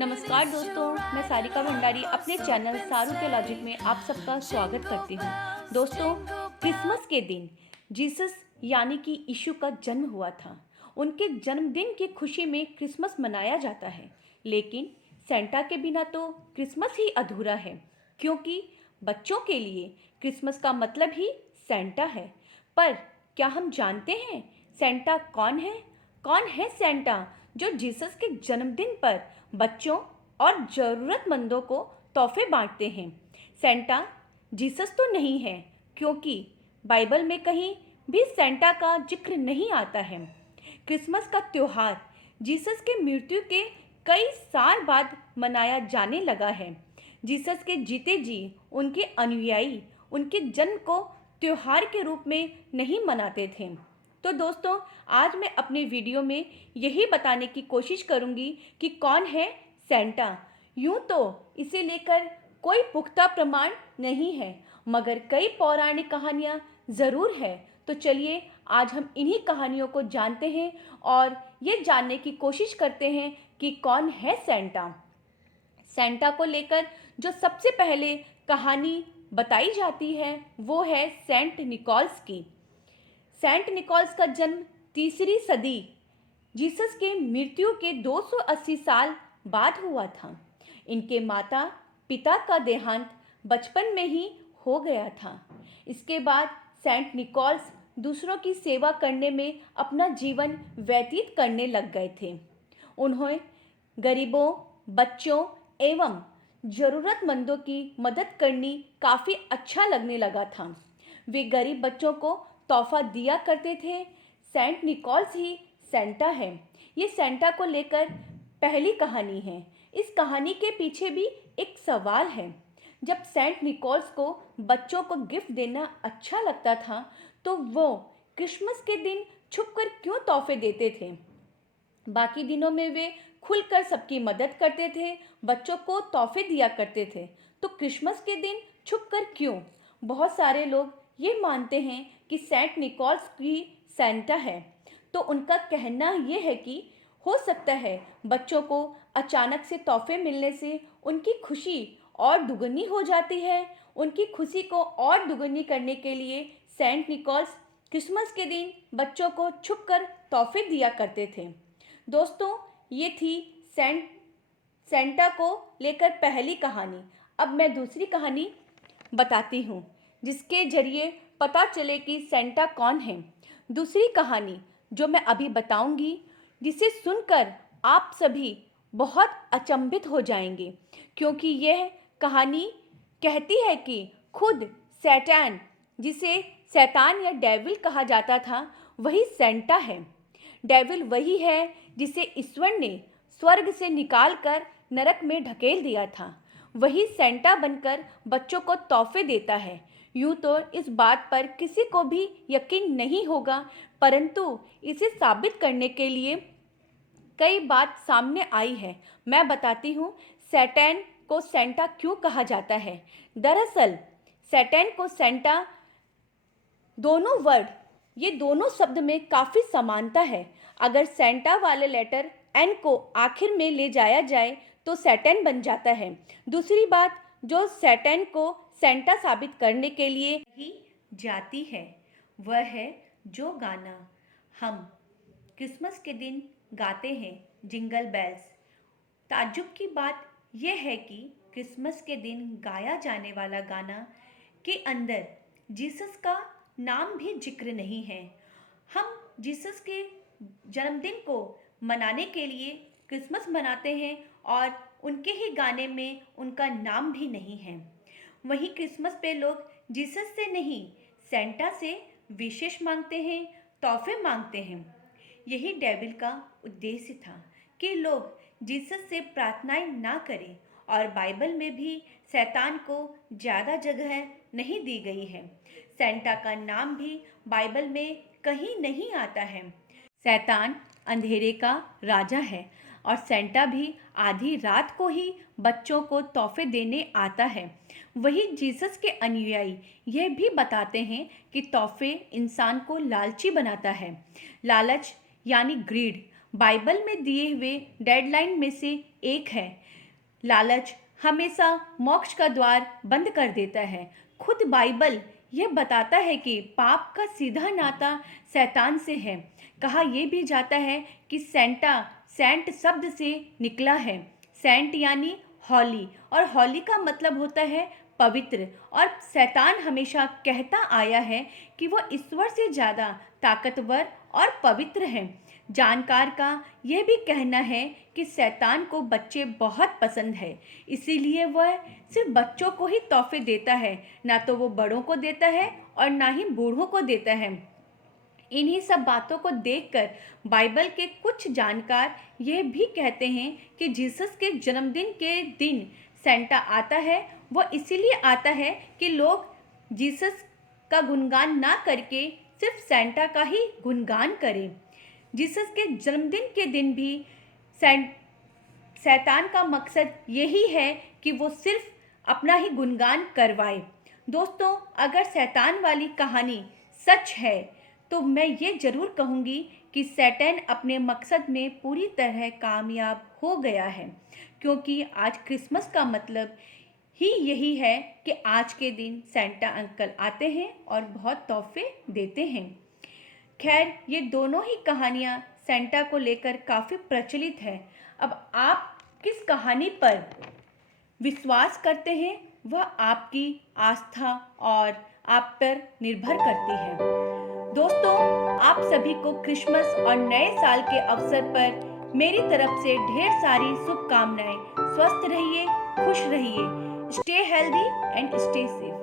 नमस्कार दोस्तों, मैं सारिका भंडारी अपने चैनल सारू के लॉजिक में आप सबका स्वागत करती हूँ। दोस्तों, क्रिसमस के दिन जीसस यानी कि यीशु का जन्म हुआ था। उनके जन्मदिन की खुशी में क्रिसमस मनाया जाता है, लेकिन सेंटा के बिना तो क्रिसमस ही अधूरा है, क्योंकि बच्चों के लिए क्रिसमस का मतलब ही सेंटा है। पर क्या हम जानते हैं सेंटा कौन है? कौन है सेंटा जो जीसस के जन्मदिन पर बच्चों और ज़रूरतमंदों को तोहफे बांटते हैं? सेंटा जीसस तो नहीं है, क्योंकि बाइबल में कहीं भी सेंटा का जिक्र नहीं आता है। क्रिसमस का त्योहार जीसस के मृत्यु के कई साल बाद मनाया जाने लगा है। जीसस के जीते जी उनके अनुयायी उनके जन्म को त्योहार के रूप में नहीं मनाते थे। तो दोस्तों, आज मैं अपने वीडियो में यही बताने की कोशिश करूंगी कि कौन है सेंटा। यूं तो इसे लेकर कोई पुख्ता प्रमाण नहीं है, मगर कई पौराणिक कहानियां ज़रूर है। तो चलिए आज हम इन्हीं कहानियों को जानते हैं और ये जानने की कोशिश करते हैं कि कौन है सेंटा। सेंटा को लेकर जो सबसे पहले कहानी बताई जाती है वो है सेंट निकोलस की। सेंट निकोलस का जन्म तीसरी सदी जीसस के मृत्यु के 280 साल बाद हुआ था। इनके माता पिता का देहांत बचपन में ही हो गया था। इसके बाद सेंट निकोलस दूसरों की सेवा करने में अपना जीवन व्यतीत करने लग गए थे। उन्हें गरीबों, बच्चों एवं ज़रूरतमंदों की मदद करनी काफ़ी अच्छा लगने लगा था। वे गरीब बच्चों को तोहफा दिया करते थे। सेंट निकोलस ही सेंटा है। ये सेंटा को लेकर पहली कहानी है। इस कहानी के पीछे भी एक सवाल है। जब सेंट निकोलस को बच्चों को गिफ्ट देना अच्छा लगता था, तो वो क्रिसमस के दिन छुपकर क्यों तोहफे देते थे? बाकी दिनों में वे खुलकर सबकी मदद करते थे, बच्चों को तोहफे दिया करते थे, तो क्रिसमस के दिन छुपकर क्यों? बहुत सारे लोग ये मानते हैं कि सेंट निकोलस की सेंटा है, तो उनका कहना ये है कि हो सकता है बच्चों को अचानक से तोहफे मिलने से उनकी खुशी और दुगनी हो जाती है। उनकी खुशी को और दुगनी करने के लिए सेंट निकोलस क्रिसमस के दिन बच्चों को छुपकर तोहफे दिया करते थे। दोस्तों, ये थी सेंटा को लेकर पहली कहानी। अब मैं दूसरी कहानी बताती हूँ, जिसके जरिए पता चले कि सेंटा कौन है। दूसरी कहानी जो मैं अभी बताऊंगी, जिसे सुनकर आप सभी बहुत अचंभित हो जाएंगे, क्योंकि यह कहानी कहती है कि खुद सैतान, जिसे शैतान या डेविल कहा जाता था, वही सेंटा है। डेविल वही है जिसे ईश्वर ने स्वर्ग से निकालकर नरक में ढकेल दिया था। वही सेंटा बनकर बच्चों को तोहफे देता है। यूँ तो इस बात पर किसी को भी यकीन नहीं होगा, परंतु इसे साबित करने के लिए कई बात सामने आई है। मैं बताती हूँ सैतान को सेंटा क्यों कहा जाता है। दरअसल सैतान को सेंटा, दोनों वर्ड, ये दोनों शब्द में काफ़ी समानता है। अगर सेंटा वाले लेटर एन को आखिर में ले जाया जाए तो सैटन बन जाता है। दूसरी बात जो सैटन को सेंटा साबित करने के लिए ही जाती है, वह है जो गाना हम क्रिसमस के दिन गाते हैं, जिंगल बेल्स। ताज्जुब की बात यह है कि क्रिसमस के दिन गाया जाने वाला गाना के अंदर जीसस का नाम भी जिक्र नहीं है। हम जीसस के जन्मदिन को मनाने के लिए क्रिसमस मनाते हैं और उनके ही गाने में उनका नाम भी नहीं है। वहीं क्रिसमस पे लोग जीसस से नहीं, सेंटा से विशेष मांगते हैं, तोहफे मांगते हैं। यही डेविल का उद्देश्य था कि लोग जीसस से प्रार्थनाएं ना करें, और बाइबल में भी शैतान को ज़्यादा जगह नहीं दी गई है। सेंटा का नाम भी बाइबल में कहीं नहीं आता है। शैतान अंधेरे का राजा है और सेंटा भी आधी रात को ही बच्चों को तोहफे देने आता है। वही जीसस के अनुयायी यह भी बताते हैं कि तोहफे इंसान को लालची बनाता है। लालच यानी ग्रीड बाइबल में दिए हुए डेडलाइन में से एक है। लालच हमेशा मोक्ष का द्वार बंद कर देता है। खुद बाइबल यह बताता है कि पाप का सीधा नाता शैतान से है। कहा यह भी जाता है कि सेंट शब्द से निकला है। सेंट यानी हॉली, और हॉली का मतलब होता है पवित्र। और शैतान हमेशा कहता आया है कि वह ईश्वर से ज़्यादा ताकतवर और पवित्र है। जानकार का यह भी कहना है कि शैतान को बच्चे बहुत पसंद है, इसीलिए वह सिर्फ बच्चों को ही तोहफे देता है, ना तो वो बड़ों को देता है और ना ही बूढ़ों को देता है। इन्हीं सब बातों को देखकर बाइबल के कुछ जानकार यह भी कहते हैं कि जीसस के जन्मदिन के दिन सेंटा आता है। वह इसीलिए आता है कि लोग जीसस का गुणगान ना करके सिर्फ सेंटा का ही गुणगान करें। जीसस के जन्मदिन के दिन भी शैतान का मकसद यही है कि वो सिर्फ अपना ही गुणगान करवाए। दोस्तों, अगर शैतान वाली कहानी सच है तो मैं ये ज़रूर कहूँगी कि शैतान अपने मकसद में पूरी तरह कामयाब हो गया है, क्योंकि आज क्रिसमस का मतलब ही यही है कि आज के दिन सेंटा अंकल आते हैं और बहुत तोहफे देते हैं। खैर, ये दोनों ही कहानियाँ सेंटा को लेकर काफ़ी प्रचलित है। अब आप किस कहानी पर विश्वास करते हैं वह आपकी आस्था और आप पर निर्भर करती है। दोस्तों, आप सभी को क्रिसमस और नए साल के अवसर पर मेरी तरफ से ढेर सारी शुभकामनाएं। स्वस्थ रहिए, खुश रहिए, stay healthy and stay safe.